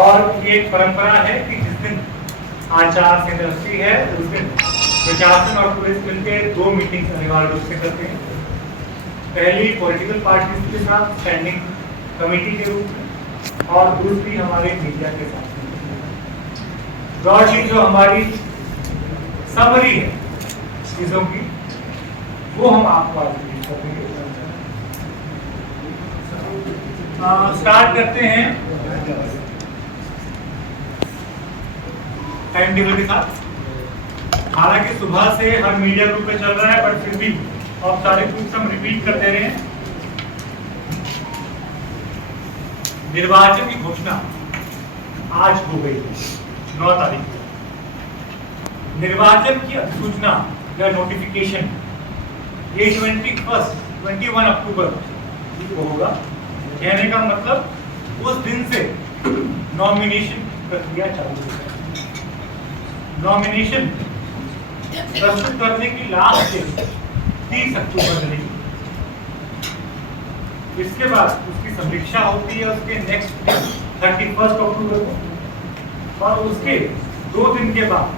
और ये एक परंपरा है कि जिस दिन आचार संहिता है उस दिन प्रशासन और पुलिस मिलकर 2 मीटिंग अनिवार्य रूप से करते हैं। पहली पॉलिटिकल पार्टीज के साथ स्टैंडिंग कमेटी के रूप में और दूसरी हमारे मीडिया के साथ। ब्रॉडली जो हमारी समरी है चीजों की वो हम आपको आज करेंगे। स्टार्ट करते हैं टाइम टेबल के साथ। हालांकि सुबह से हर मीडिया ग्रुप पे चल रहा है बट फिर भी औपचारिक रूप से हम रिपीट करते रहे हैं। निर्वाचन की घोषणा आज हो गई 9 तारीख को। निर्वाचन की अधिसूचना या नोटिफिकेशन ये 21 अक्टूबर को होगा। कहने का मतलब उस दिन से नॉमिनेशन प्रक्रिया चालू हो जाएगी। नॉमिनेशन प्रस्तुत करने की लास्ट डेट 30 अक्टूबर रहेगी। इसके बाद उसकी समीक्षा होती है उसके नेक्स्ट 31 अक्टूबर को और उसके 2 दिन के बाद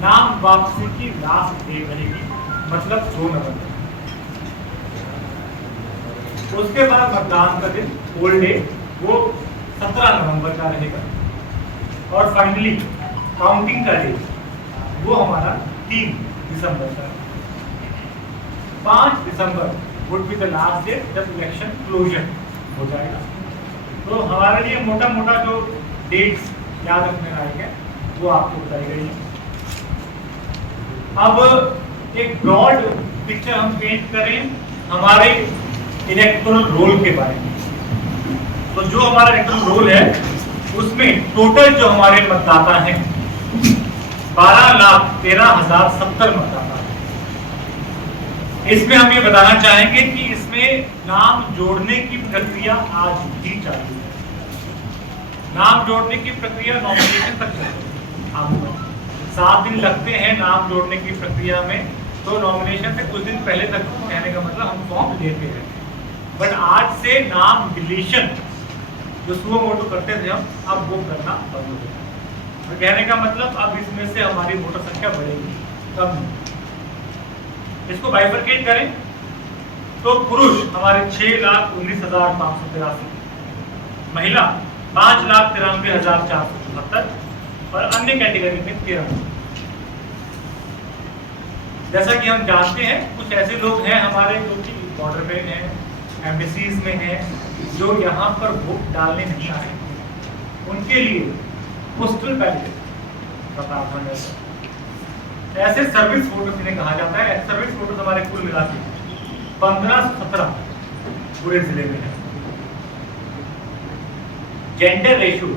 नाम वापसी की लास्ट डेट रहेगी, मतलब 2 नवंबर। उसके बाद मतदान का दिन पोल डे वो 17 नवंबर का रहेगा और फाइनली काउंटिंग का डे वो हमारा 3 दिसंबर का। 5 दिसंबर would be the last day जब इलेक्शन क्लोजर हो जाएगा। तो हमारे लिए मोटा मोटा जो डेट्स याद रखने लायक है वो आपको बताई गई है। अब एक ब्रॉड पिक्चर हम पेंट करें हमारे इलेक्टोरल रोल के बारे में। तो जो हमारा इलेक्टोरल रोल है उसमें टोटल जो हमारे मतदाता हैं 12,13,070 मतदाता। इसमें हम ये बताना चाहेंगे कि इसमें नाम जोड़ने की प्रक्रिया आज भी चालू है। नाम जोड़ने की प्रक्रिया नॉमिनेशन तक चलती है। 7 दिन लगते हैं नाम जोड़ने की प्रक्रिया में, तो नॉमिनेशन से कुछ दिन पहले तक कहने का मतलब हम फॉर्म लेते हैं। बट आज से नाम डिलीशन जो सुओ मोटो करते थे हम अब वो करना बंद हो गया। तो कहने का मतलब अब इसमें से हमारी वोटर संख्या बढ़ेगी, कम नहीं। इसको बाइफरकेट करें तो पुरुष हमारे 6,19,583, महिला 5,93,474 और अन्य कैटेगरी में 13। जैसा कि हम जानते हैं कुछ ऐसे लोग हैं हमारे जो कि बॉर्डर पे हैं, एम्बेसीज में हैं, जो यहाँ पर वोट डालने नहीं आए। उनके लिए पोस्टल बैलेट का प्रावधान है। ऐसे सर्विस वोटर्स इन्हें कहा जाता है। सर्विस वोटर्स हमारे कुल मिला के 1517 पूरे जिले में है। जेंडर रेशियो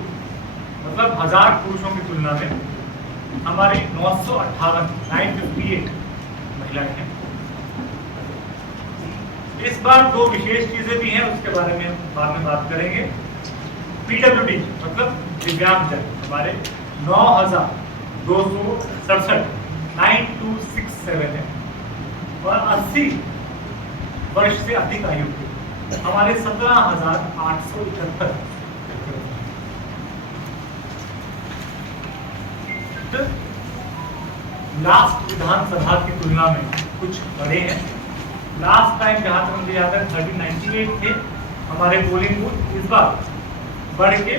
मतलब 1000 पुरुषों की तुलना में हमारी 958 महिलाएं हैं। इस बार 2 विशेष चीजें भी हैं, उसके बारे में हम बाद में बात करेंगे। पीडब्ल्यूडी मतलब दिव्यांगजन हमारे 9,267 9267 है और 80 वर्ष से अधिक आयु के हमारे 17,871। लास्ट विधानसभा की तुलना में कुछ बड़े हैं। लास्ट टाइम जहां तक मुझे याद है 1398 थे हमारे पोलिंग बूथ, इस बार बढ़ के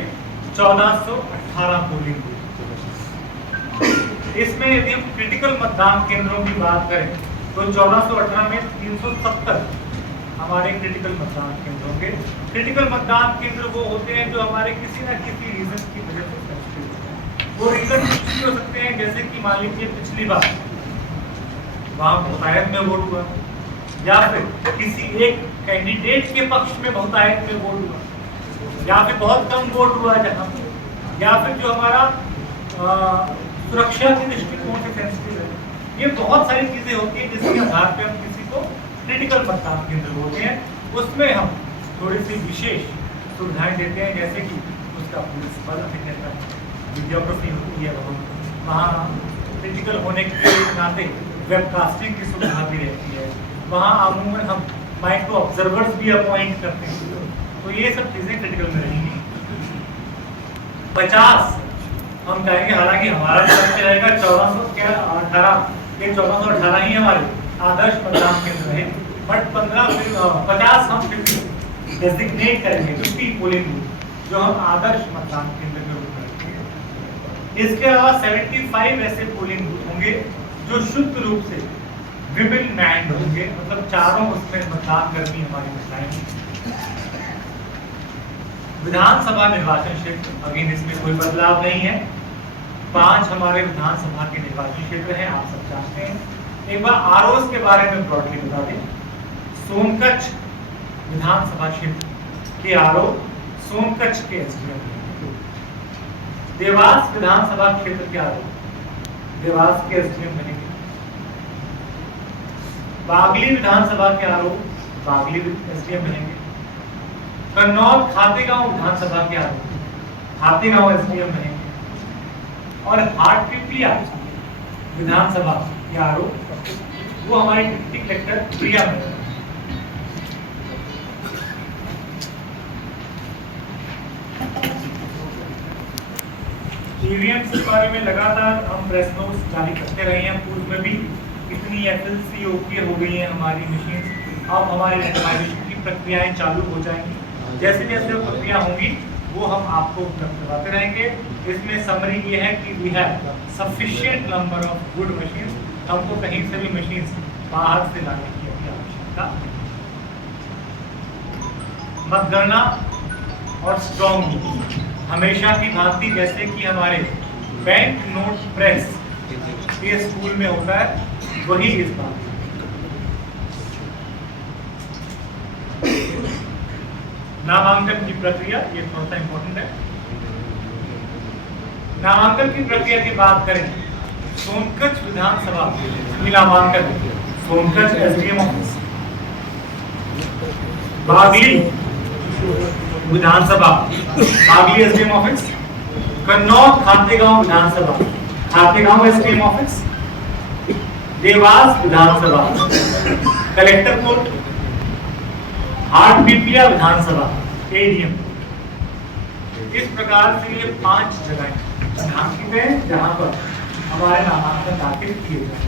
1418 पोलिंग बूथ। इसमें यदि हम क्रिटिकल मतदान केंद्रों की बात करें तो 1418 में 370 हमारे क्रिटिकल मतदान केंद्रों के। क्रिटिकल मतदान केंद्र वो होते हैं जो हमारे किसी न किसी रीजन की वजह से सेंसिटिव होते हैं। वो रीजन कुछ भी हो सकते हैं, जैसे कि मान लीजिए पिछली बार वहां बहुतायत में वोट हुआ या फिर किसी एक कैंडिडेट के पक्ष में बहुतायत में वोट हुआ या फिर बहुत कम वोट हुआ जहां पर, या फिर जो हमारा सुरक्षा के दृष्टिकोण से सेंसिटिव है। ये बहुत सारी चीजें होती है जिसके आधार पर हम किसी को क्रिटिकल मतदान केंद्र बोलते हैं। उसमें हम थोड़ी सी विशेष सुविधाएं देते हैं, जैसे कि उसका पुलिस बल रहता है, वीडियोग्राफी होती है, वहाँ क्रिटिकल होने के नाते वेबकास्टिंग की सुविधा भी रहती है। वहाँ अमूमन हम माइक्रो ऑब्जर्वर्स भी अपॉइंट करते हैं। तो ये सब चीज़ें क्रिटिकल में रहेंगी। 50 हम कहेंगे, हालांकि हमारा लक्ष्य रहेगा 1418, ये 1418 ही हमारे आदर्श मतदान केंद्र है, बट 50 हम डेजिग्नेट करेंगे 50 पोलिंग बूथ जो हम आदर्श मतदान केंद्र के रूप में रखेंगे। इसके अलावा 75 ऐसे पोलिंग बूथ होंगे जो शुद्ध रूप से विभिन्न मैंड होंगे, मतलब चारों उसमें मतदान कर्मी हमारे बताएंगे। विधानसभा निर्वाचन क्षेत्र, अगेन इसमें कोई बदलाव नहीं है। 5 हमारे विधानसभा के निर्वाचन क्षेत्र हैं, आप सब जानते हैं। एक बार आरओस के बारे में ब्रॉडली बता दें। सोनकच्छ विधानसभा क्षेत्र के आरओ सोनकच्छ के एसडीएम, देवास विधानसभा क्षेत्र के आरओ देवास के एसडीएम बनेंगे। बागली विधानसभा के आरओ बागली एसडीएम बनेंगे। कन्नौज खातेगांव विधानसभा के आरओ खातेगांव एसडीएम बनेंगे। और हाटपिपलिया विधानसभा के आरओ वो हमारे डिप्टी कलेक्टर प्रिया बनेंगे। ईवीएम के बारे में लगातार हम प्रेस नोट्स जारी करते रहे हैं। पूर्व में भी इतनी एफएलसी ओके हो गई है हमारी मशीन, अब हमारी रैंडमाइजेशन की प्रक्रियाएं चालू हो जाएंगी। जैसे जैसे वो प्रक्रिया होंगी वो हम आपको उपलब्ध करवाते रहेंगे। इसमें समरी ये है कि we have sufficient number of good machine, हमको कहीं से भी मशीन बाहर से लाने की अभी आवश्यकता। मतगणना और स्ट्रॉन्ग हमेशा की भांति जैसे कि हमारे बैंक नोट प्रेस ये स्कूल में होता है, वही इस बार नामांकन की प्रक्रिया, ये थोड़ा सा इंपॉर्टेंट है। नामांकन की प्रक्रिया की बात करें, सोनकच्छ विधानसभा की नामांकन सोनकच्छ एसडीएम ऑफिस, बागली विधानसभा बागली एसडीएम ऑफिस, कन्नौज खातेगांव विधानसभा खातेगांव एसडीएम ऑफिस, देवास विधानसभा कलेक्टर कोर्ट, हाटपिपलिया विधानसभा एडीएम। इस प्रकार से ये 5 जगह नामांकित है जहां पर हमारे नामांकन दाखिल किए जाए।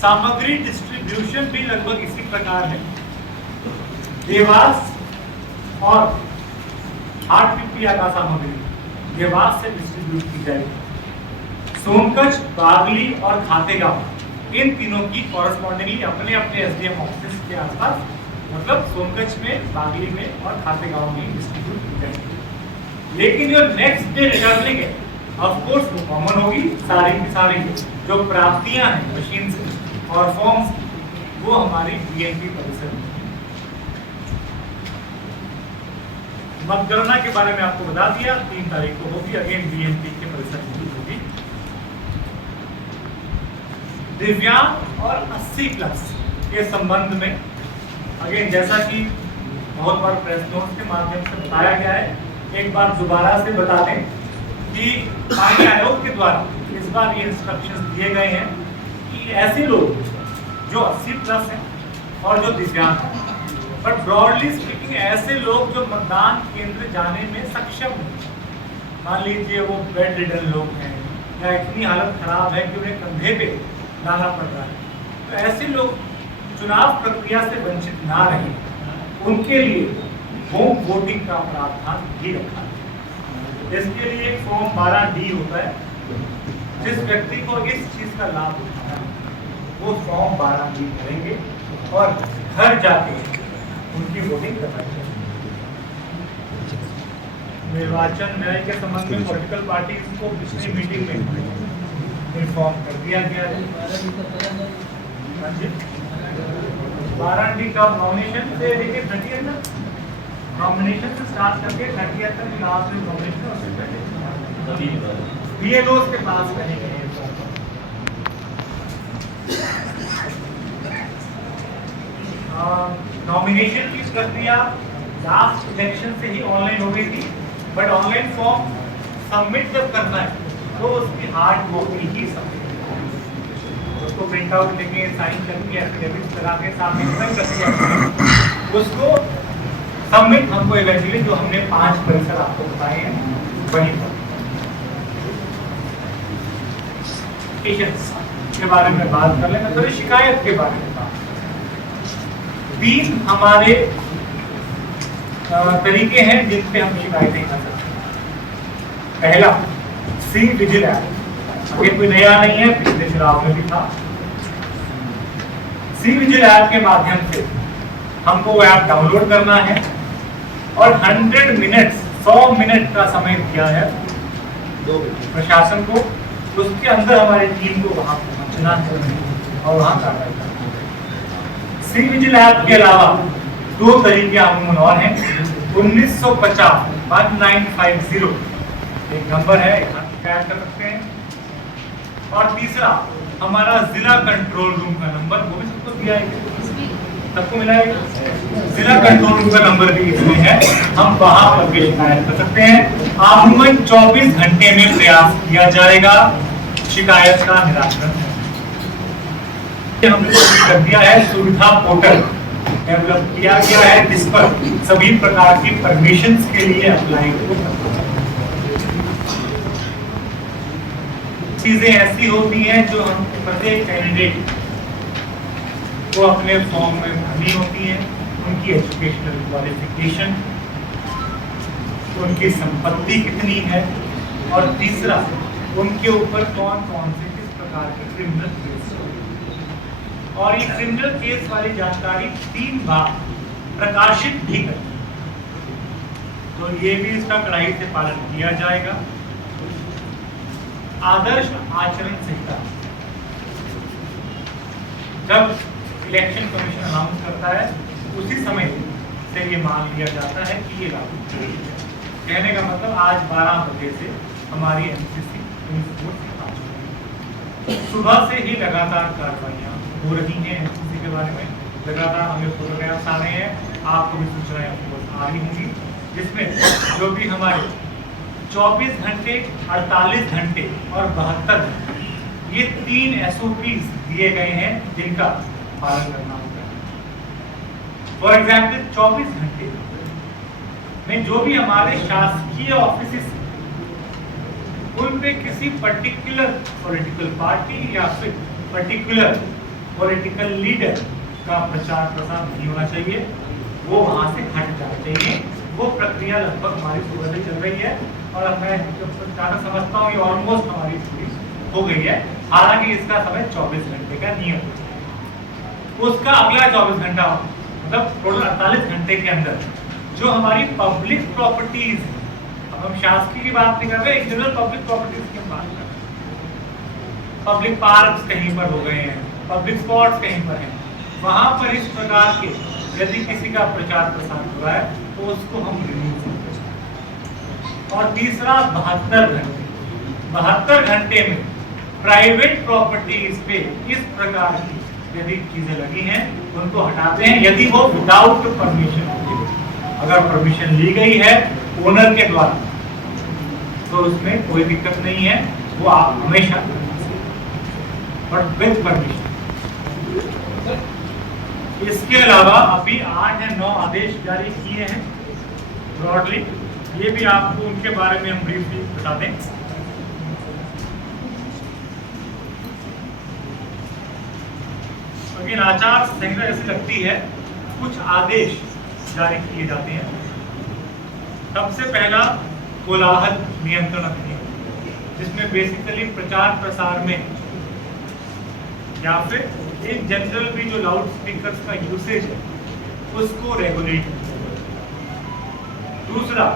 सामग्री डिस्ट्रीब्यूशन भी लगभग इसी प्रकार है। देवास और हाटपिपलिया का सामग्री देवास से डिस्ट्रीब्यूट की जाएगी। सोनकच्छ, बागली और खातेगांव इन तीनों की कॉरेस्पॉन्डिंगली अपने अपने एसडीएम ऑफिस के आसपास, मतलब सोनकच्छ में, बागली में और खातेगांव में डिस्ट्रीब्यूट की जाएगी। लेकिन जो नेक्स्ट डे रिटर्निंग है ऑफ कोर्स वो कॉमन होगी। सारी की सारी जो प्राप्तियां हैं मशीन से और फॉर्म्स, वो हमारी बीएमपी परिसर में। मतगणना के बारे में आपको बता दिया, 3 तारीख को होगी, अगेन बीएमपी के परिसर में होगी। दिव्यांग और 80+ के संबंध में अगेन जैसा कि बहुत बार प्रेस नोट के माध्यम से बताया गया है, एक बार दोबारा से बता दें कि माननीय आयोग के द्वारा इस बार ये इंस्ट्रक्शंस दिए गए हैं कि ऐसे लोग जो 80+ हैं और जो दिव्यांग हैं, बट ब्रॉडली स्पीकिंग ऐसे लोग जो मतदान केंद्र जाने में सक्षम नहीं, मान लीजिए वो बेड रिडन लोग हैं या इतनी हालत खराब है कि उन्हें कंधे पे लाना पड़ रहा है, तो ऐसे लोग चुनाव प्रक्रिया से वंचित ना रहें, उनके लिए होम वोटिंग का प्रावधान भी रखा है। इसके लिए एक फॉर्म 12D होता है, जिस व्यक्ति को इस चीज का लाभ उठाना है वो फॉर्म 12D भरेंगे और घर जाके उनकी वोटिंग करवाएंगे। निर्वाचन न्याय के संबंध में पॉलिटिकल पार्टीज को पिछली मीटिंग में इन्फॉर्म कर दिया गया है। 12D का नॉमिनेशन से लेके 30 तक, नॉमिनेशन से स्टार्ट करके 30 तक लास्ट में नॉमिनेशन, उससे पहले बीएलओस के पास रहेंगे। नॉमिनेशन की प्रक्रिया लास्ट इलेक्शन से ही ऑनलाइन हो गई थी, बट ऑनलाइन फॉर्म सबमिट जब करना है तो उसकी हार्ड कॉपी ही सबमिट, उसको प्रिंट आउट लेके साइन करके एफिडेविट लगा के सामने प्रक्रिया उसको सबमिट हमको इवेंचुअली जो हमने 5 परिसर आपको बताए हैं वही पेशेंस के बारे में बात कर लेना, थोड़ी शिकायत के बारे में बात। 3 हमारे तरीके हैं जिन पे हम शिकायतें कर सकते हैं। पहला, सी विजिल ऐप। ये कोई नया नहीं है, पिछले चुनाव में भी था। सी विजिल ऐप के माध्यम से हमको वो ऐप डाउनलोड करना है और 100 मिनट्स 100 मिनट का समय दिया है प्रशासन को। उसके अंदर हमारी टीम को वहां पहुंचना है और वहां कार्रवाई करना है। सी विजिल ऐप के अलावा 2 तरीके अमूमन और हैं। 1950 1950 एक नंबर है, यहाँ शिकायत कर सकते हैं। और तीसरा हमारा जिला कंट्रोल रूम का नंबर, वो भी सबको दिया है, सबको मिला है। जिला कंट्रोल रूम का नंबर भी इसमें है, हम वहां पर भी शिकायत कर सकते हैं। आमूमन 24 घंटे में प्रयास किया जाएगा शिकायत का निराकरण। हमने कर दिया है सुविधा पोर्टल डेवलप किया गया है, जिस पर सभी प्रकार की परमिशंस के लिए अप्लाई चीजें ऐसी होती हैं जो हम प्रत्येक कैंडिडेट को अपने फॉर्म में भरनी होती है। उनकी एजुकेशनल क्वालिफिकेशन, उनकी संपत्ति कितनी है, और तीसरा उनके ऊपर कौन कौन से किस प्रकार के क्रिमिनल केस हैं। और ये क्रिमिनल केस वाली जानकारी 3 बार प्रकाशित भी कर, तो ये भी इसका कड़ाई से पालन किया जाएगा। आदर्श आचरण संहिता जब इलेक्शन कमीशन अनाउंस करता है उसी समय से ये मान लिया जाता है कि ये लागू। कहने का मतलब आज 12 बजे से हमारी एमसीसी सुबह से ही लगातार कार्रवाइयाँ हो रही हैं। एमसीसी के बारे में लगातार हमें फोटोग्राफ्स आ रहे हैं, आपको भी सूचनाएं आ रही होंगी, जिसमें जो भी हमारे 24 घंटे, 48 घंटे और 72 घंटे, ये 3 SOPs दिए गए हैं जिनका पालन करना होगा। फॉर एग्जाम्पल 24 घंटे में जो भी हमारे शासकीय ऑफिस उन पे किसी पर्टिकुलर पॉलिटिकल पार्टी या फिर पर्टिकुलर पॉलिटिकल लीडर का प्रचार प्रसार नहीं होना चाहिए, वो वहां से हट जाना चाहिए। वो प्रक्रिया लगभग हमारी सुबह से चल रही है और मैं ज्यादा समझता हूँ ये ऑलमोस्ट हमारी पूरी हो गई है। हालांकि इसका समय 24 घंटे का नियम है। उसका अगला 24 घंटा मतलब टोटल 48 घंटे के अंदर जो हमारी पब्लिक प्रॉपर्टीज, अब हम शासकीय की बात नहीं कर रहे, जनरल पब्लिक प्रॉपर्टीज की बात कर रहे हैं। पब्लिक पार्क्स कहीं पर हो गए हैं, पब्लिक स्पॉट्स कहीं पर हैं, वहां पर इस प्रकार के यदि किसी का प्रचार प्रसार हो रहा है तो उसको हम रिमूव करते हैं। और तीसरा 72 घंटे में प्राइवेट प्रॉपर्टीज पे इस प्रकार की यदि चीजें लगी हैं उनको हटाते हैं, यदि वो विदाउट परमिशन होती है। अगर परमिशन ली गई है ओनर के द्वारा तो उसमें कोई दिक्कत नहीं है, वो आप हमेशा बट विद परमिशन। इसके अलावा अभी 8 या 9 आदेश जारी किए हैं ब्रॉडली, ये भी आपको उनके बारे में हम ब्रीफली बता दें। लेकिन आचार संहिता ऐसी लगती है, कुछ आदेश जारी किए जाते हैं। सबसे पहला कोलाहल नियंत्रण अधिनियम, जिसमें बेसिकली प्रचार प्रसार में या फिर इन जनरल भी जो लाउड स्पीकर्स का यूसेज है उसको रेगुलेट किया। दूसरा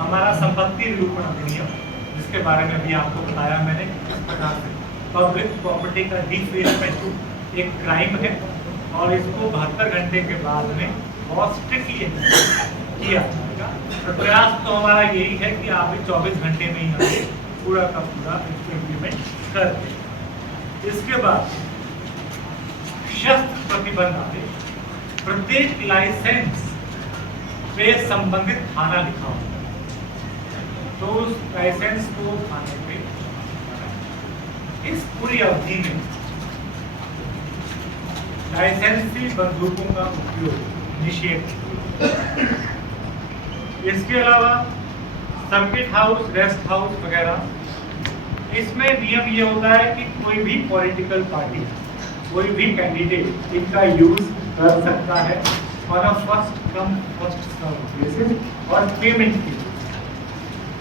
हमारा संपत्ति विरूपण अधिनियम, जिसके बारे में भी आपको बताया मैंने किस प्रकार से पब्लिक प्रॉपर्टी का डिफेसमेंट एक क्राइम है और इसको 72 घंटे के बाद में बहुत स्ट्रिक्टली किया जाएगा। तो प्रयास तो हमारा यही है कि आप 24 घंटे में ही हमें पूरा का पूरा इसको इम्प्लीमेंट कर दें। इसके बाद शस्त्र प्रतिबंध आदेश, प्रत्येक लाइसेंस पे संबंधित थाना लिखा होता है, तो उस लाइसेंस को थाने पे इस पूरी अवधि में लाइसेंसी बंदूकों का उपयोग निषेध। इसके अलावा सर्किट हाउस, रेस्ट हाउस वगैरह, इसमें नियम ये होता है कि कोई भी पॉलिटिकल पार्टी, कोई भी कैंडिडेट इनका यूज कर सकता है on a first come first serve basis और पेमेंट की,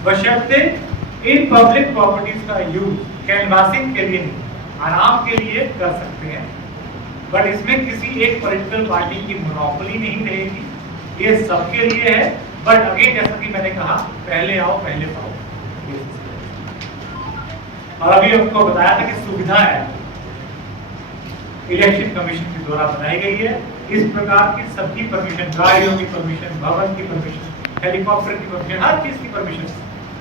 बशर्ते इन पब्लिक प्रॉपर्टीज का यूज कैनवासिंग के लिए नहीं, आराम के लिए कर सकते हैं, बट इसमें किसी एक पॉलिटिकल पार्टी की मोनोपोली नहीं रहेगी, ये सबके लिए है। बट अगेन जैसा कि मैंने कहा, पहले आओ पहले पाओ। और अभी आपको बताया था कि सुविधा है इलेक्शन कमीशन के द्वारा बनाई गई है। इस प्रकार की सबकी परमिशन, गाड़ियों की परमिशन, भवन की परमिशन, हेलीकॉप्टर की परमिशन, हर चीज की परमिशन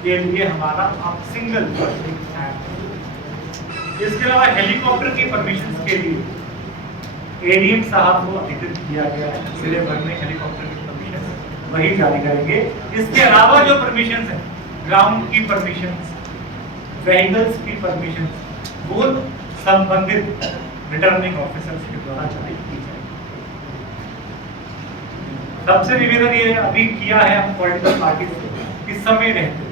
के लिए हमारा अब सिंगल है। इसके अलावा हेलीकॉप्टर की परमिशन के लिए एडीएम साहब को अधिकृत किया गया है, जिले भर में हेलीकॉप्टर की परमिशन वही जारी करेंगे। इसके अलावा जो परमिशन है, ग्राउंड की परमिशन, व्हीकल्स की परमिशन, वो संबंधित रिटर्निंग ऑफिसर्स के द्वारा जारी की जाएगी। सबसे निवेदन ये अभी किया है हम पॉलिटिकल पार्टी से कि समय रहते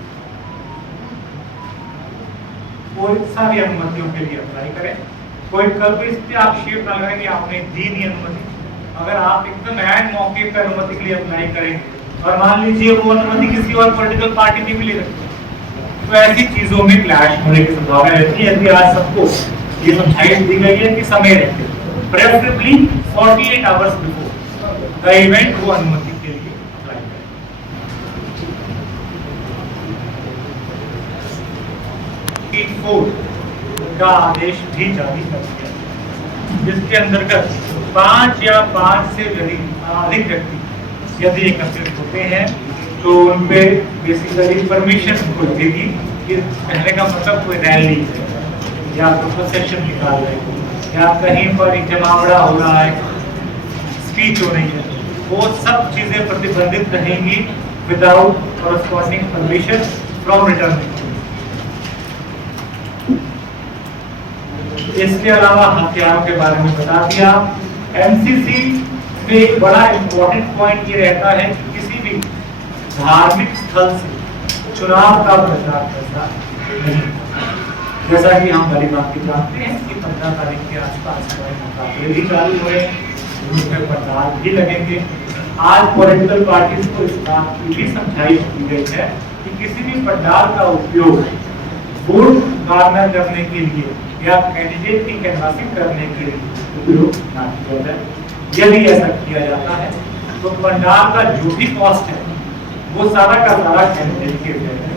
कोई सारी अनुमतियों के लिए अप्लाई करें। कोई कल इस पे आक्षेप ना लगाए कि आपने दी नहीं अनुमति। अगर आप एकदम ऐन मौके पर अनुमति के लिए अप्लाई करें और मान लीजिए वो अनुमति किसी और पॉलिटिकल पार्टी ने मिली, तो ऐसी चीजों में क्लैश होने की संभावना रहती है। यदि आज सबको ये समझाइश दी गई है कि समय रहते preferably 48 hours before the event वो अनुमति के लिए अप्लाई करें। का आदेश भी जारी कर दिया, जिसके अंतर्गत 5 या 5 से अधिक व्यक्ति यदि एकत्रित होते हैं तो उन पे बेसिकली परमिशन को देगी। कहने का मतलब कोई रैली है या तो प्रोसेशन निकाल रहे हो या कहीं पर जमावड़ा हो रहा है, स्पीच हो रही है, वो सब चीजें प्रतिबंधित रहेंगी without corresponding permission from returning. इसके अलावा हथियारों के बारे में बता दिया। एमसीसी में एक बड़ा इंपॉर्टेंट पॉइंट ये रहता है कि किसी भी धार्मिक स्थल से चुनाव का प्रचार करना नहीं। जैसा कि हम भली बात जानते हैं कि 15 तारीख के आसपास मुकाबले भी चालू हुए, उसमें पंडाल भी लगेंगे। आज पॉलिटिकल पार्टीज को इस बात की भी समझाइश की गई है कि किसी भी पंडाल का उपयोग वोट गारना करने के लिए या कैंडिडेट की कैनवासिंग करने के लिए उपयोग ना किया जाए। यदि ऐसा किया जाता है तो पंडाल का जो भी कॉस्ट है वो सारा का सारा कैंडिडेट के जोड़ा जाए।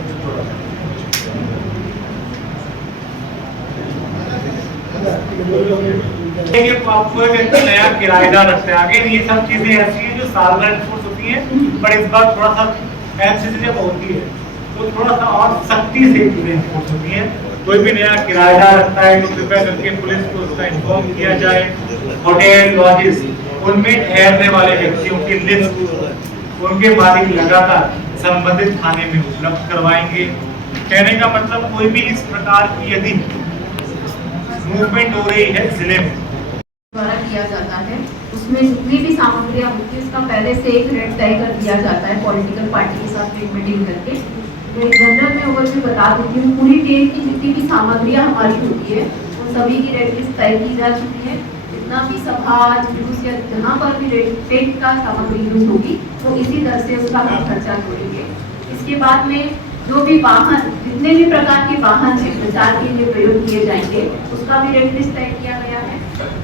आपको एक व्यक्ति नया किराएदार रखते हैं आगे, ये सब चीजें ऐसी हैं जो साधारण एनफोर्स होती हैं, पर इस बार थोड़ा सा एमसीसी जब होती है तो ठोड़ा सा और सख्ती से चीजें एनफोर्स होती हैं। कोई भी नया किराएदार रखता है तो कृपया करके पुलिस को उसका इन्फॉर्म किया जाए। होटल लॉजेस उनमें ठहरने वाले व्यक्तियों की लिस्ट उनके मालिक लगातार संबंधित थाने में उपलब्ध करवाएंगे। कहने का मतलब कोई भी इस प्रकार की यदि मूवमेंट हो रही है जिले में द्वारा किया जाता है, उसमें जितनी भी सामग्रियां होती है उसका पहले से एक रेट तय कर दिया जाता है पॉलिटिकल पार्टी के साथ मीटिंग करके। तो जनरल में अगर मैं बता देती हूँ, पूरी टेन की जितनी भी सामग्रियां हमारी होती है उन सभी की रेट लिस्ट तय की जा चुकी है। जितना भी सभा जुलूस या जहाँ पर भी टेंट का सामग्री यूज होगी वो इसी तरह से उसका हम खर्चा जोड़ेंगे। इसके बाद में जो भी वाहन, जितने भी प्रकार के वाहन है प्रचार के लिए प्रयोग किए जाएंगे उसका भी रेट लिस्ट तय किया गया है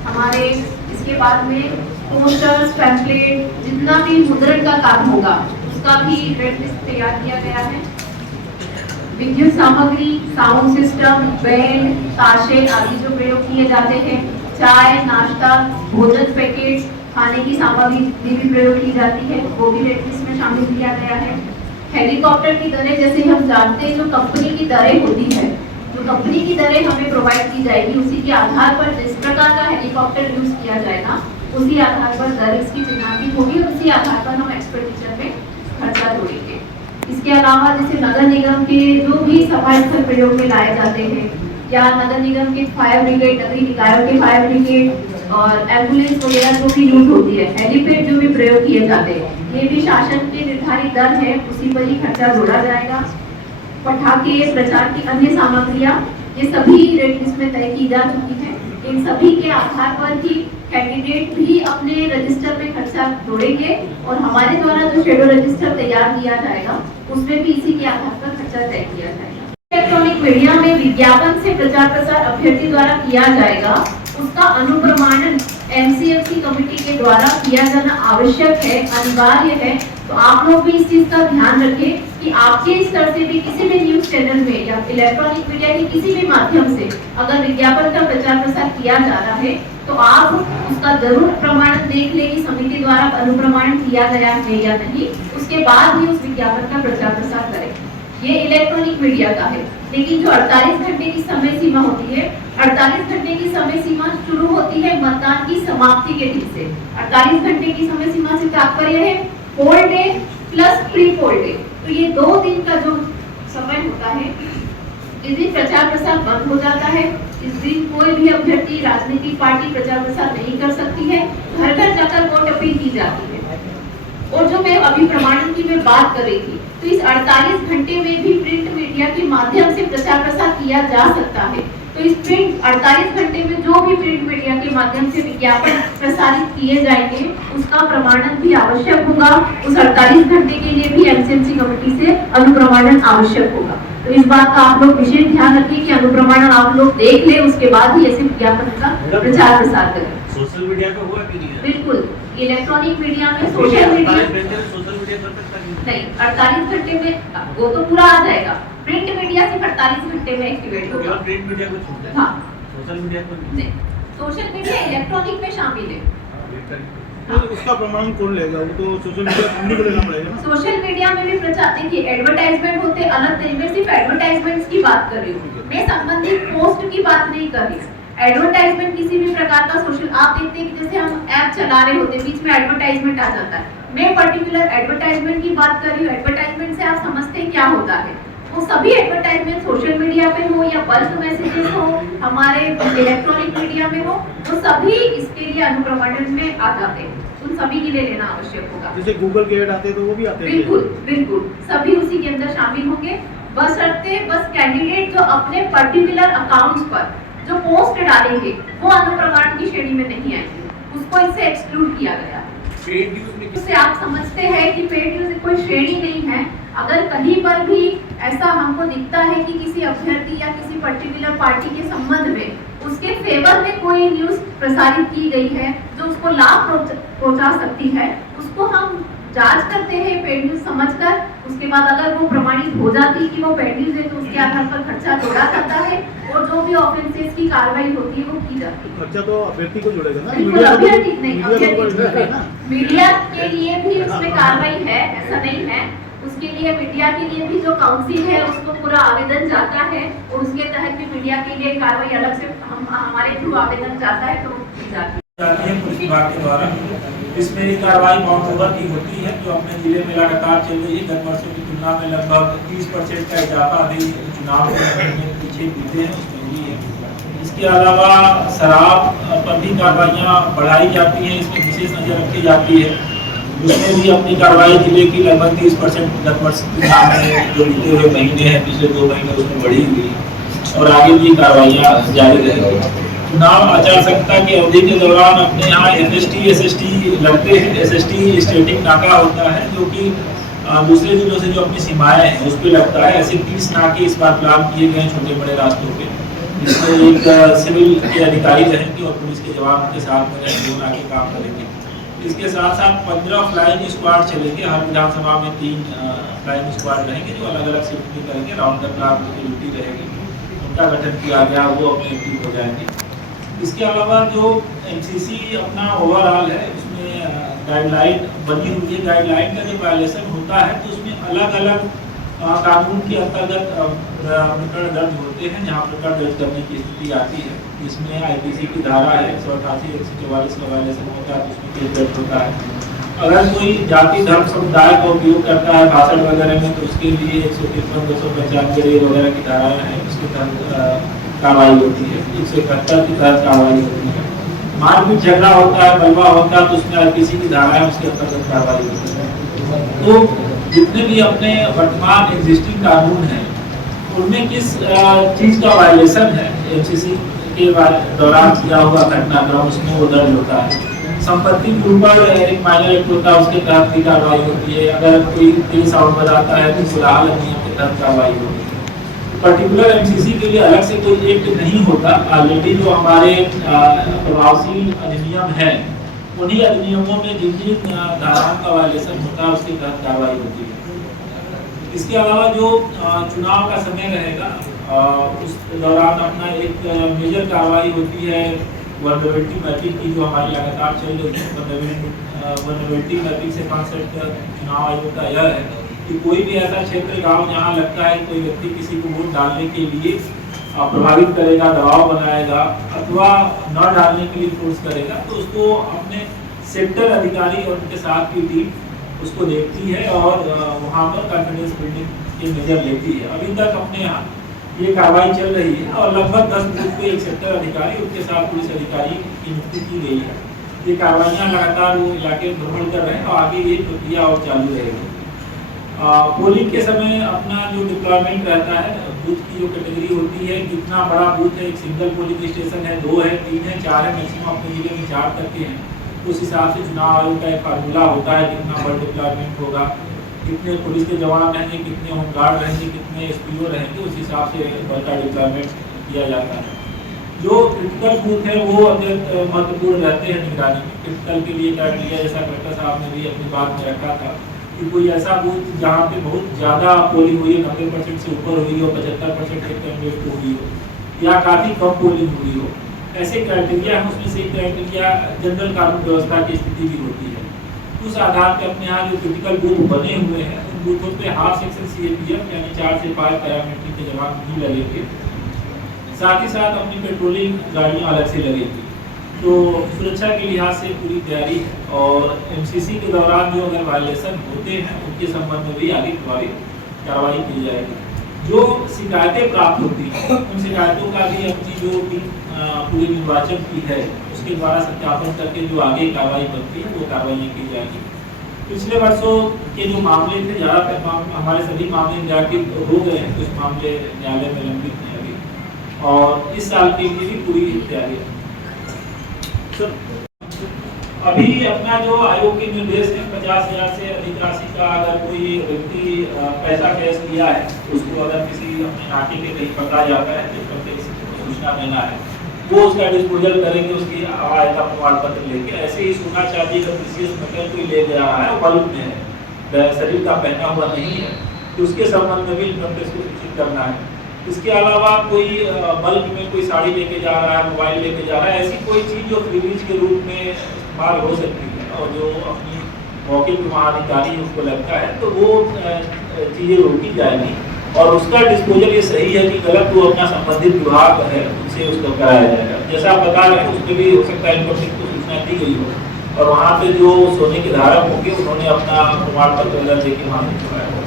हमारे। इसके बाद में पोस्टर्स, पैम्पलेट, जितना भी मुद्रण का काम होगा उसका भी रेट लिस्ट तैयार किया गया है। विद्युत सामग्री, साउंड सिस्टम, बैंड, ताशे आदि जो प्रयोग किए जाते हैं, चाय, नाश्ता, भोजन पैकेट, खाने की सामग्री जितनी भी प्रयोग की जाती है वो भी रेट लिस्ट में शामिल किया गया है। हेलीकॉप्टर की दरें, जैसे हम जानते हैं जो कंपनी की दरें होती है, जो कंपनी की दरें हमें प्रोवाइड की जाएगी उसी के आधार पर जिस प्रकार का हेलीकॉप्टर यूज किया जाएगा उसी आधार पर दर इसकी चिन्हांकित होगी और उसी आधार पर हम एक्सपेंडिचर में खर्चा जोड़ेंगे। इसके अलावा जैसे नगर निगम के जो भी सभा स्थल प्रयोग में लाए जाते हैं या नगर निगम के फायर ब्रिगेड, नगरीय निकायों के फायर ब्रिगेड, और एम्बुलेंस वगैरह जो भी यूज होती है, हेलीपैड जो भी प्रयोग किए जाते हैं, ये भी शासन के निर्धारित दर है, उसी पर ही खर्चा जोड़ा जाएगा। पटाखे, प्रचार की अन्य सामग्रियां, ये सभी रेट लिस्ट में तय की जा चुकी है। इन सभी के आधार पर ही कैंडिडेट भी अपने रजिस्टर में खर्चा जोड़ेंगे और हमारे द्वारा जो शेडो रजिस्टर तैयार किया जाएगा उसमें भी इसी के आधार पर खर्चा तय किया जाएगा। इलेक्ट्रॉनिक मीडिया में विज्ञापन से प्रचार प्रसार अभ्यर्थी द्वारा किया जाएगा, उसका अनुप्रमाणन एमसीएफसी कमेटी के द्वारा किया जाना आवश्यक है, अनिवार्य है। तो आप लोग भी इस चीज का ध्यान रखें कि आपके स्तर से भी किसी भी न्यूज चैनल में या इलेक्ट्रॉनिक मीडिया के किसी भी माध्यम से अगर विज्ञापन का प्रचार प्रसार किया जा रहा है तो आप उसका जरूर प्रमाणन देख लें कि समिति द्वारा अनुप्रमाणन किया गया है या नहीं, उसके बाद ही उस विज्ञापन का प्रचार प्रसार करें। ये इलेक्ट्रॉनिक मीडिया का है। लेकिन जो 48 घंटे की समय सीमा होती है, 48 घंटे की समय सीमा शुरू होती है मतदान की समाप्ति के दिन से। 48 घंटे की समय सीमा से तात्पर्य है poll debt plus pre poll day. तो ये 2 दिन का जो समय होता है, इस दिन प्रचार प्रसार बंद हो जाता है। इस दिन कोई भी अभ्यर्थी, राजनीतिक पार्टी प्रचार प्रसार नहीं कर सकती है। घर घर जाकर वोट अपील की जाती है। और जो मैं अभी प्रमाणन की मैं बात कर रही थी, तो इस 48 घंटे में भी प्रिंट मीडिया के माध्यम से प्रचार प्रसार किया जा सकता है। तो इस प्रिंट 48 घंटे में जो भी प्रिंट मीडिया के माध्यम से विज्ञापन प्रसारित किए जाएंगे उसका प्रमाणन भी आवश्यक होगा। उस 48 घंटे के लिए भी एमसीएमसी कमेटी से अनुप्रमाणन आवश्यक होगा। तो इस बात का आप लोग विशेष ध्यान रखिए कि अनुप्रमाणन आप लोग देख ले, उसके बाद ही ऐसे विज्ञापन का प्रचार प्रसार करें। सोशल मीडिया पे हुआ कि नहीं? बिल्कुल, इलेक्ट्रॉनिक मीडिया में सोशल मीडिया सोशल मीडिया कर सकता नहीं, 48 घंटे में वो तो पूरा आ जाएगा। प्रिंट मीडिया सिर्फ 48 घंटे में एक्टिवेट होगा। प्रिंट मीडिया को छोड़ दें। हाँ, सोशल मीडिया को नहीं, सोशल मीडिया इलेक्ट्रॉनिक में शामिल है। तो उसका प्रमाण कौन लेगा? वो तो सोशल मीडिया कंपनी को लेना पड़ेगा ना। सोशल मीडिया में भी प्रचार, देखिए एडवर्टाइजमेंट होते अलग तरीके, मैं सिर्फ एडवर्टाइजमेंट्स की बात कर रही हूँ, मैं संबंधित पोस्ट की बात नहीं कर रही। एडवर्टाइजमेंट किसी भी प्रकार का सोशल, आप देखते हैं कि जैसे हम ऐप चला रहे होते बीच में एडवर्टाइजमेंट आ जाता है, मैं पर्टिकुलर एडवर्टाइजमेंट की बात कर रही हूँ। एडवर्टाइजमेंट से आप समझते हैं क्या होता है? वो सभी एडवर्टाइजमेंट सोशल मीडिया पे हो या बल्क मैसेजेस हो, हमारे इलेक्ट्रॉनिक मीडिया में हो, वो सभी इसके लिए अनुप्रमाणन में आ जाते हैं। उन सभी के लिए लेना आवश्यक होगा। जैसे गूगल के ऐड आते हैं तो वो भी आते हैं। बिल्कुल बिल्कुल, सभी उसी के अंदर शामिल होंगे। बस कैंडिडेट जो अपने पर्टिकुलर अकाउंट्स पर जो पोस्ट डालेंगे वो अनुप्रमाणन की श्रेणी में नहीं आएंगे, उसको इससे एक्सक्लूड किया गया है। पेड न्यूज़ में इससे आप समझते हैं कि पेड न्यूज़ कोई श्रेणी नहीं है। अगर कहीं पर भी ऐसा हमको दिखता है कि किसी अभ्यर्थी या किसी पर्टिकुलर पार्टी के संबंध में उसके फेवर में कोई न्यूज़ प्रसारित की गई है जो उसको लाभ पहुंचा सकती है, उसको हम जांच करते हैं पेड न्यूज़ समझकर। उसके बाद अगर वो प्रमाणित हो जाती है कि वो पेड न्यूज़ है तो उसके आधार पर खर्चा जोड़ा जाता है और जो भी ऑफेंसेस की कार्रवाई होती है वो की जाती है। खर्चा तो अभ्यर्थी को जुड़ेगा ना। बिल्कुल, अभ्यर्थी नहीं, मीडिया मीडिया के लिए भी उसमें कार्रवाई है, ऐसा नहीं है। उसके लिए मीडिया के लिए भी जो काउंसिल है उसको पूरा आवेदन जाता है और उसके तहत भी मीडिया के लिए कार्रवाई अलग से हमारे थ्रू आवेदन जाता है तो की जाती है पुलिस विभाग के द्वारा। इसमें कार्रवाई माउंट ओवर की होती है जो अपने जिले में लगातार चल रही है। गत वर्षों की तुलना में लगभग 30% का इजाफा अभी चुनाव के पीछे बीते हैं उसमें भी है। इसके अलावा शराब पर भी कार्रवाइयाँ बढ़ाई जाती हैं, इसमें विशेष नजर रखी जाती है। उसमें भी अपनी कार्रवाई जिले की लगभग 30% गत वर्ष की तुलना में जो बीते हुए महीने हैं, पिछले 2 महीने उसमें बढ़ी हुई और आगे भी कार्रवाइयाँ जारी रहेंगी। चुनाव आचार संहिता की अवधि के दौरान अपने यहाँ SST लगते हैं। SST स्टेटिंग नाका होता है जो कि दूसरे जिलों से जो अपनी सीमाएं हैं उस पर लगता है। ऐसे 30 नाके इस बार प्लान किए गए हैं छोटे बड़े रास्तों पे, जिसमें एक सिविल के अधिकारी रहेंगे और पुलिस के जवान के साथ में 2 नाके काम करेंगे। इसके साथ साथ 15 फ्लाइंग स्क्वाड चलेंगे। हर विधानसभा में 3 फ्लाइंग स्क्वाड रहेंगे जो अलग अलग शिफ्ट में करेंगे। राउंड द क्लॉक की ड्यूटी रहेगी, उनका गठन किया गया, वो अपने एक्टिव हो जाएंगे। इसके अलावा जो MCC अपना ओवरऑल है उसमें गाइडलाइन बनी हुई है। गाइडलाइन का जब वायलेशन होता है तो उसमें अलग अलग कानून के अंतर्गत प्रकरण दर्ज होते हैं जहाँ प्रकरण दर्ज करने की स्थिति आती है। इसमें IPC की धारा है 188, 144 का वायलेशन होता है तो उसमें केस दर्ज होता है। अगर कोई जाति धर्म समुदाय का उपयोग करता है भाषण वगैरह में तो उसके लिए 153, 295 वगैरह की धाराएँ हैं, उसके तहत कार्रवाई होती है। 171 के तहत कार्रवाई होती है। मारपीट झगड़ा होता है, बलवा होता है, तो उसमें आईपीसी की धाराएं उसके अंतर्गत कार्रवाई होती है। तो जितने भी अपने वर्तमान एग्जिस्टिंग कानून हैं उनमें किस चीज का वायलेशन है, एमसीसी के दौरान किया हुआ घटनाक्रम उसमें वो दर्ज होता है। संपत्ति के ऊपर एक माइनर एक्ट होता है, उसके तहत भी कार्रवाई होती है। अगर कोई तेज साउंड बजाता है तो फिलहाल नियम के तहत कार्रवाई होती है। पर्टिकुलर एमसीसी के लिए अलग से कोई एक्ट नहीं होता। ऑलरेडी जो हमारे प्रभावशील अधिनियम है उन्हीं अधिनियमों में जिन जिन धाराओं का वायलेशन होता है उसके तहत कार्रवाई होती है। इसके अलावा जो चुनाव का समय रहेगा उस दौरान अपना एक मेजर कार्रवाई होती है वल्नरेबिलिटी मैपिंग की, जो हमारी लगातार चल रही है। वल्नरेबिलिटी मैपिंग से कॉन्सेप्ट चुनाव आयोग का यह है कि कोई भी ऐसा क्षेत्र गांव जहां लगता है कोई व्यक्ति किसी को वोट डालने के लिए प्रभावित करेगा, दबाव बनाएगा अथवा न डालने के लिए फोर्स करेगा, तो उसको अपने सेक्टर अधिकारी और उनके साथ की टीम उसको देखती है और वहाँ पर कॉन्फिडेंस बिल्डिंग के मेजर लेती है। अभी तक अपने यहाँ ये कार्रवाई चल रही है और लगभग 10 बूथ पे एक सेक्टर अधिकारी उनके साथ पुलिस अधिकारी की नियुक्ति की गई है। ये कार्रवाइयाँ लगातार वो इलाके में भ्रमण कर रहे हैं और आगे ये प्रक्रिया और चालू रहेगी। पोलिंग के समय अपना जो डिप्लॉयमेंट रहता है, बूथ की जो कैटेगरी होती है, कितना बड़ा बूथ है, एक सिंगल पोलिंग स्टेशन है, 2 है, 3 है, 4 है, मैक्सिमम अपने जिले में 4 तक के हैं। उस हिसाब से चुनाव आयोग का एक फार्मूला होता है कितना बड़ा डिप्लॉयमेंट होगा, कितने पुलिस के जवान रहेंगे, कितने होमगार्ड रहेंगे, कितने एसपीओ रहेंगे, उस हिसाब से बल का डिप्लॉयमेंट किया जाता है। जो क्रिटिकल बूथ है वो अत्यंत महत्वपूर्ण रहते हैं निगरानी में। क्रिटिकल के लिए क्राइटेरिया जैसा कलेक्टर साहब ने भी अपनी बात में रखा था कि कोई ऐसा बूथ जहाँ पे बहुत ज़्यादा पोलिंग हुई है, 90% से ऊपर हुई हो, 75% एक कैंडिडेट को हुई हो या काफ़ी कम पोलिंग हुई हो, ऐसे क्राइटेरिया है। उसमें से एक क्राइटेरिया जनरल कानून व्यवस्था की स्थिति भी होती है। उस आधार पर अपने यहाँ जो क्रिटिकल बूथ बने हुए हैं उन बूथों पे हाफ सेक्शन सीएपीएफ यानी 4 से 5 पैरामीटर के जवान भी लगेंगे। साथ ही साथ अपनी पेट्रोलिंग गाड़ियाँ अलग से लगेंगी। तो सुरक्षा के लिहाज से पूरी तैयारी है और एमसीसी के दौरान जो अगर वायलेशन होते हैं उनके संबंध में भी आगे प्रभावी कार्रवाई की जाएगी। जो शिकायतें प्राप्त होती हैं उन शिकायतों का भी अपनी जो पूरी निर्वाचन की है उसके द्वारा सत्यापन करके जो आगे कार्रवाई बनती है वो कार्रवाई की जाएगी। पिछले वर्षों के जो मामले थे ज़्यादातर हमारे सभी मामले जाके हो गए हैं, कुछ मामले न्यायालय में लंबित हैं अभी, और इस साल के लिए भी पूरी तैयारी है। अभी अपना जो आयोग के निर्देश है 50,000 से अधिक राशि का अगर कोई व्यक्ति पैसा कैश लिया है उसको अगर किसी अपने नाके के कहीं पकड़ा जाता है तो सूचना देना है, वो उसका डिस्पोजल करेंगे उसकी आयता प्रमाण पत्र लेके। ऐसे ही सोना चांदी का प्रीशियस मेटल कोई ले जा रहा है वो बल्क में है, शरीर का पहना हुआ नहीं है, तो उसके संबंध में भी इनकम टैक्स को सूचित करना है। इसके अलावा कोई बल्क में कोई साड़ी लेके जा रहा है, मोबाइल लेके जा रहा है, ऐसी कोई चीज़ जो फ्रीबीज के रूप में इस्तेमाल हो सकती है और जो अपनी मौके पर महाधिकारी उसको लगता है तो वो चीज़ें रोकी जाएगी और उसका डिस्पोजल ये सही है कि गलत वो अपना संबंधित विभाग है उनसे उसको कराया जाएगा। जैसा आप बता रहे हैं उसमें भी हो सकता है इनकम टैक्स को सूचना दी गई हो और वहाँ पे जो सोने के धारक होंगे उन्होंने अपना प्रमाण पत्र दे के वहाँ से छुड़ाया।